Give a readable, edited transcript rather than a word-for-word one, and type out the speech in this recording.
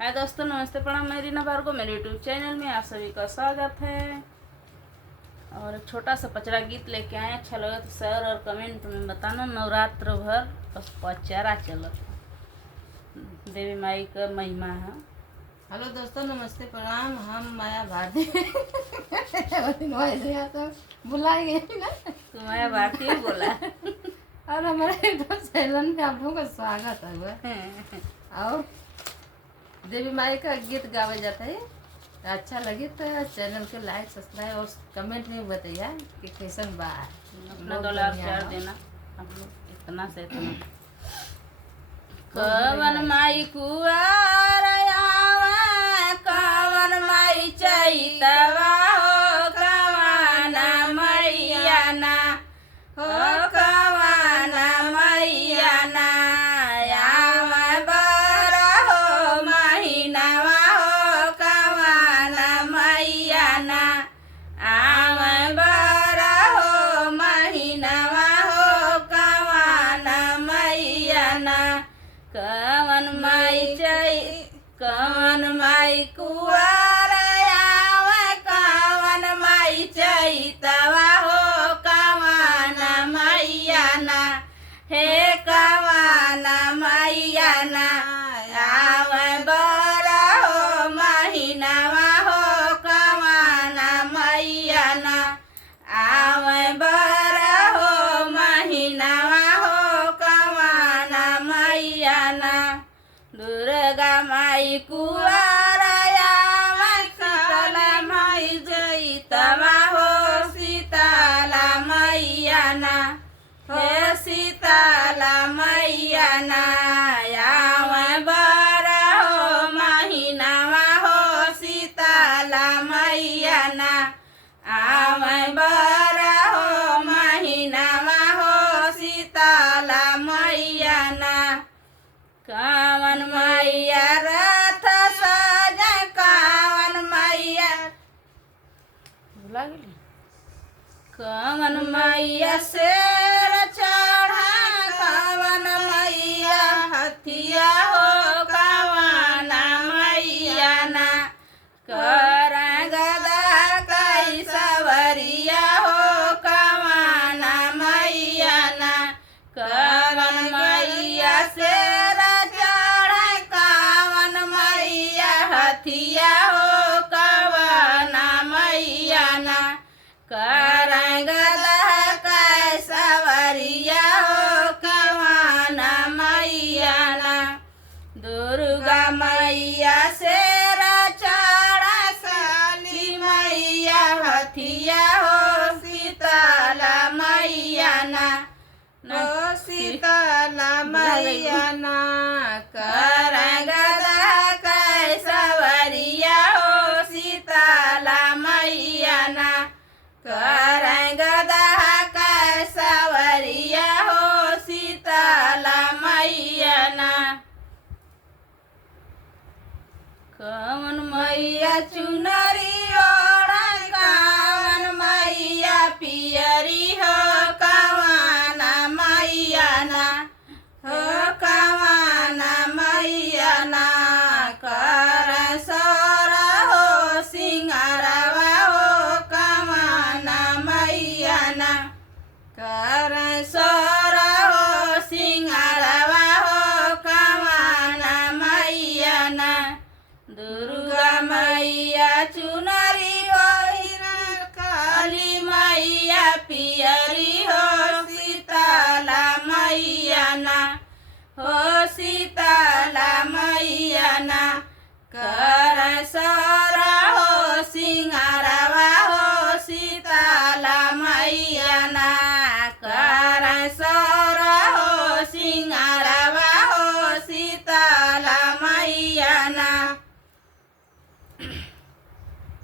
हाय दोस्तों, नमस्ते, प्रणाम। मैं रीना भार्गव, मेरे यूट्यूब चैनल में आप सभी का स्वागत है। और एक छोटा सा पचरा गीत लेके आए। अच्छा लगा तो शेयर और कमेंट में बताना। नवरात्र भर बस पचरा चलत देवी माई का महिमा है। हेलो दोस्तों, नमस्ते, प्रणाम। हम माया भारती बुलाई गई ना। तो माया भारती बोला। और हमारे यूट्यूब चैनल में आप लोगों का स्वागत है। और देवी माई का गीत गावे जाता है। अच्छा लगे तो चैनल के लाइक सब्सक्राइब और कमेंट में बताइए कि कैसन बा। अपना $1 शेयर देना आप लोग, इतना से इतना। कवन माई कुआर आवा, कवन माई चैतवा हो, कवन मैया ना हो, कवन मैया ना आवा बरा हो महीनावा हो, कवन मैया ना आवा बरा हो महीनावा हो, कवन मैया ना। कवन माई कुआर आवा, कवन माई चैतवा हो, कवन मैया ना हे, कवन मैया ना आवा बरा हो महीनावा हो, कवन मैया ना आवा बरा हो महीनावा हो, कवन मैया ना। दुर्गा माई कुआर आवा, शीतला माई जैतवा हो, शीतला मैया ना हे, शीतला मैया ना आवा बरा हो महीनावा हो, शीतला मैया ना आवा बरा हो महीनावा हो, शीतला मैया ना। कवन मैया रथ सजा, कवन मैया भुला गेली। कवन मैया शेर चढ़ा, कवन मैया हथिया हो, कवन मैया ना कर गदा कई सवरिया हो, कवन मैया ना। कवन मैया शेर चढ़ा, कवन मैया हथिया हो, कवन मैया ना कर गदा कई सवरिया हो, कवन मैया ना। दुर्गा मैया शेर चढ़ा, काली मैया हथिया हो, शीतला मैया ना ओ शीतला मैया ना कर गदा कै सवरिया हो, शीतला मैया ना कर गदा कै सवरिया हो, शीतला मैया ना। कवन मैया चुनरी ओढ़ा, कवन मैया पियरी हो, कवन मैया ना हो, कवन मैया ना कर सर हो सिंगारवा हो, कवन मैया ना कर सर हो सिंगारवा हो, कवन मैया ना। दुर्गा मैया चुनरी ओढ़िना, काली मैया पियरी हो, शीतला मैया ना हो, शीतला मैया ना।